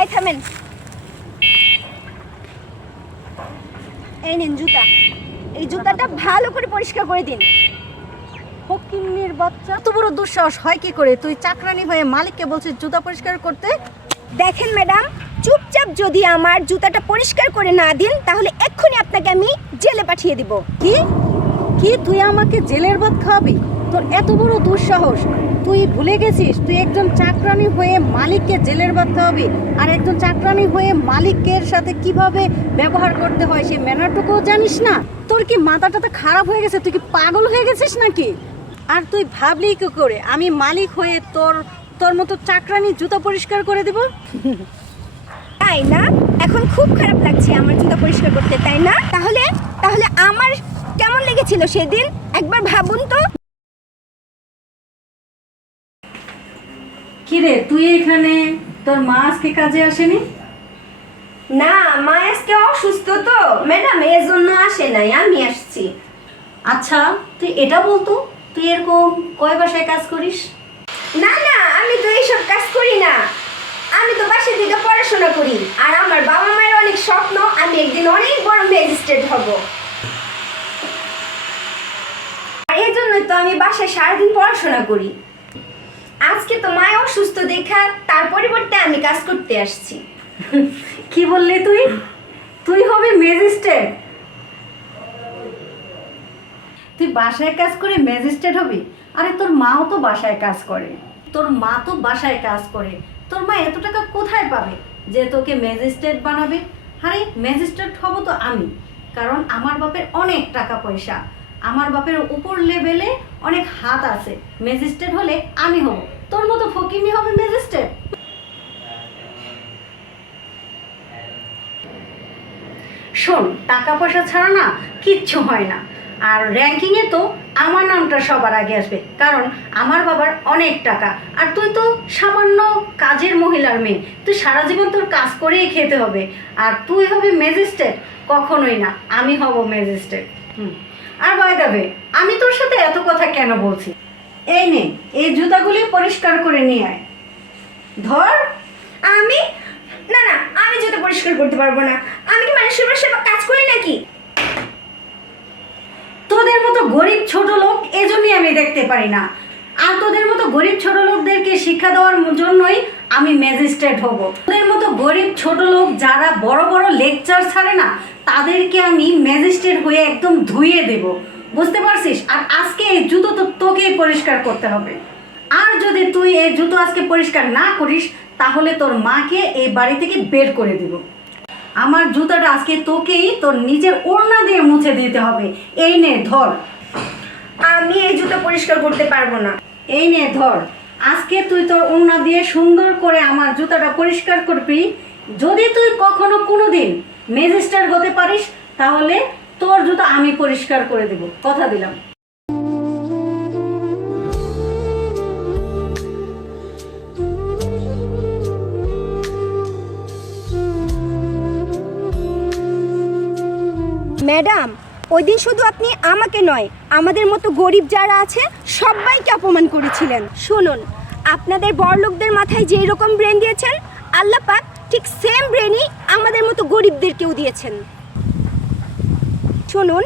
এই থামেন, এই নিন জুতা। এই জুতাটা ভালো করে পরিষ্কার করে দিন। ফকিন্নির বাচ্চা, এত বড় দুঃসাহস হয় কি করে? তুই চাকরানি হয়ে মালিককে বলছিস জুতা পরিষ্কার করতে? দেখেন ম্যাডাম, চুপচাপ যদি আমার জুতাটা পরিষ্কার করে না দিন তাহলে এক্ষুনি আপনাকে আমি জেলে পাঠিয়ে দিব। কি কি তুই আমাকে জেলের ভাত খাওয়াবি? তোর এত বড় দুঃসাহস! তুই ভুলে গেছিস তুই একজন চাকরানি হয়ে মালিককে জেলের ভাত খাওয়াবি? আর একজন চাকরানি হয়ে মালিকের সাথে কিভাবে ব্যবহার করতে হয় সেই ম্যানারটুকুও জানিস না? তোর কি মাথাটাতে খারাপ হয়ে গেছে? তুই কি পাগল হয়ে গেছিস নাকি? আর তুই ভাবলি কি করে আমি মালিক হয়ে তোর তোর মতো চাকরানি জুতা পরিষ্কার করে দেব? তাই না? এখন খুব খারাপ লাগছে আমার জুতা পরিষ্কার করতে, তাই না? তাহলে তাহলে আমার কেমন লেগেছিল সেদিন একবার ভাবুন তো। কিরে তুই এখানে? তোর মা আজকে কাজে আসেনি? না, মা আজকে অসুস্থ তো ম্যাডাম, এর জন্য আসে নাই, আমি আসছি। আচ্ছা তুই এটা বলতো, তুই এরকম কয় বাসায় কাজ করিস? না না, আমি তো এইসব কাজ করি না। আমি তো বাসা থেকে পড়াশোনা করি, আর আমার বাবা মায়ের অনেক স্বপ্ন আমি একদিন অনেক বড় ম্যাজিস্ট্রেট হব। আর এই জন্যই তো আমি বাসায় সারাদিন পড়াশোনা করি। আজকে তো মা অসুস্থ দেখা তার পরিবর্তে আমি কাজ করতে আসছি। কি বললি তুই? তুই হবে ম্যাজিস্ট্রেট? তুই বাসায় কাজ করে ম্যাজিস্ট্রেট হবি? আরে তোর মাও তো বাসায় কাজ করে, তোর মা তো বাসায় কাজ করে। তোর মা এত টাকা কোথায় পাবে যে তোকে ম্যাজিস্ট্রেট বানাবে? আরে ম্যাজিস্ট্রেট হব তো আমি, কারণ আমার বাপের অনেক টাকা পয়সা, আমার বাপের উপর লেভেলে অনেক হাত আছে। ম্যাজিস্ট্রেট হলে আমি হব। তোর মতো ফকিনি হবে ম্যাজিস্ট্রেট? শোন, টাকা পয়সা ছাড়া না কিচ্ছু হয় না। আর র্যাঙ্কিংয়ে তো আমার নামটা সবার আগে আসবে, কারণ আমার বাবার অনেক টাকা। আর তুই তো সামান্য কাজের মহিলার মেয়ে, তুই সারা জীবন তোর কাজ করেই খেতে হবে। আর তুই হবে ম্যাজিস্ট্রেট? কখনোই না, আমি হব ম্যাজিস্ট্রেট। আর বাই দ্য ওয়ে, আমি তোর সাথে এত কথা কেন বলছি? এই নে, এই জুতাগুলি পরিষ্কার করে নিয়ে আয়। ধর। আমি না না, আমি জুতো পরিষ্কার করতে পারবো না। আমি কি মানুষের বাসায় কাজ করি নাকি? তোদের মতো গরিব ছোট লোক এজন্যই আমি দেখতে পারি না। আর তোদের মতো গরিব ছোট লোকদেরকে শিক্ষা দেওয়ার জন্যই আমি ম্যাজিস্ট্রেট হব। তোদের মতো গরিব ছোট লোক যারা বড় বড় লেকচার ছাড়ে না, তাদেরকে আমি ম্যাজিস্ট্রেট হয়ে একদম ধুইয়ে দেব, বুঝতে পারছিস? আর আজকে এই জুতো তো তোকেই পরিষ্কার করতে হবে। আর যদি তুই এই জুতো আজকে পরিষ্কার না করিস তাহলে তোর মাকে এই বাড়ি থেকে বের করে দেব। আমার জুতাটা আজকে তোকেই তোর নিজের ওড়না দিয়ে মুছে দিতে হবে। এই নে ধর। আমি এই জুতো পরিষ্কার করতে পারবো না। এই নে ধর, আজকে তুই তোর ওড়না দিয়ে সুন্দর করে আমার জুতাটা পরিষ্কার করবি। যদি তুই কখনো কোনোদিন ম্যাজিস্ট্রেট হতে পারিস তাহলে তোর জুতো আমি পরিষ্কার করে দেব, কথা দিলাম। ম্যাডাম, ওই দিন শুধু আপনি আমাকে নয়, আমাদের মতো গরিব যারা আছে সবাইকে অপমান করেছিলেন। শুনুন, আপনাদের বড়লোকদের মাথায় যেই রকম ব্রেন দিয়েছেন আল্লাহ পাক ঠিক সেম ব্রেনই আমাদের মতো গরিবদেরকেও দিয়েছেন। শুনুন,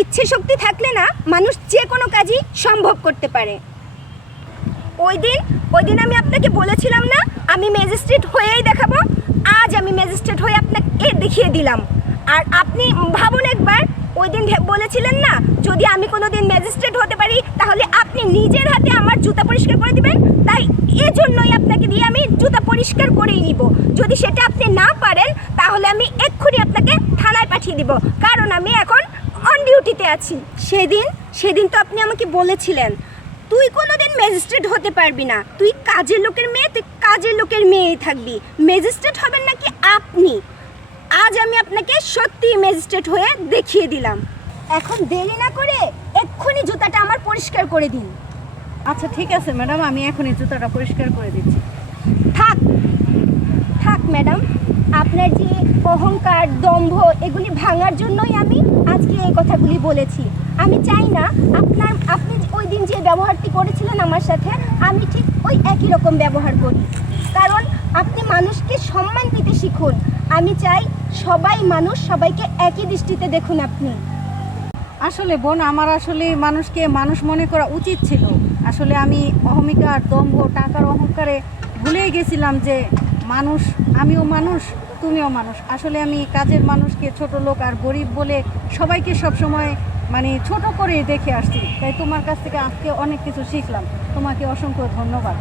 ইচ্ছে শক্তি থাকলে না মানুষ যে কোনো কাজই সম্ভব করতে পারে। ওই দিন আমি আপনাকে বলেছিলাম না আমি ম্যাজিস্ট্রেট হয়েই দেখাবো। আজ আমি ম্যাজিস্ট্রেট হয়ে আপনাকে দেখিয়ে দিলাম। আর আপনি ভাবুন একবার, ওই দিন বলেছিলেন না যদি আমি কোনোদিন ম্যাজিস্ট্রেট হতে পারি তাহলে আপনি নিজের হাতে আমার জুতা পরিষ্কার করে দিবেন। তাই এজন্যই আপনাকে দিয়ে আমি জুতা পরিষ্কার করেই নিব। যদি সেটা আপনি না পারেন তাহলে আমি এক্ষুনি আপনাকে থানায় পাঠিয়ে দিব, কারণ আমি এখন অন ডিউটিতে আছি। সেদিন তো আপনি আমাকে বলেছিলেন তুই কোনোদিন ম্যাজিস্ট্রেট হতে পারবি না, তুই কাজের লোকের মেয়ে, তুই কাজের লোকের মেয়েই থাকবি, ম্যাজিস্ট্রেট হবেন নাকি আপনি। আজ আমি আপনাকে সত্যি ম্যাজিস্ট্রেট হয়ে দেখিয়ে দিলাম। এখন দেরি না করে এক্ষুনি জুতাটা আমার পরিষ্কার করে দিন। আচ্ছা ঠিক আছে ম্যাডাম, আমি এখনই জুতাটা পরিষ্কার করে দিচ্ছি। থাক থাক ম্যাডাম, আপনার যে অহংকার দম্ভ এগুলি ভাঙার জন্যই আমি আজকে এই কথাগুলি বলেছি। আমি চাই না আপনি ওই দিন যে ব্যবহারটি করেছিলেন আমার সাথে আমি ঠিক ওই একই রকম ব্যবহার করি। কারণ আপনি মানুষকে সম্মান দিতে শিখুন। আমি চাই সবাই মানুষ, সবাইকে একই দৃষ্টিতে দেখুন আপনি। আসলে বোন, আমার আসলে মানুষকে মানুষ মনে করা উচিত ছিল। আসলে আমি অহমিকার, দম্ভ, টাকার অহংকারে ভুলেই গেছিলাম যে মানুষ, আমিও মানুষ, তুমিও মানুষ। আসলে আমি কাজের মানুষকে ছোট লোক আর গরিব বলে সবাইকে সবসময় মানে ছোট করে দেখে আসছি। তাই তোমার কাছ থেকে আজকে অনেক কিছু শিখলাম। তোমাকে অসংখ্য ধন্যবাদ।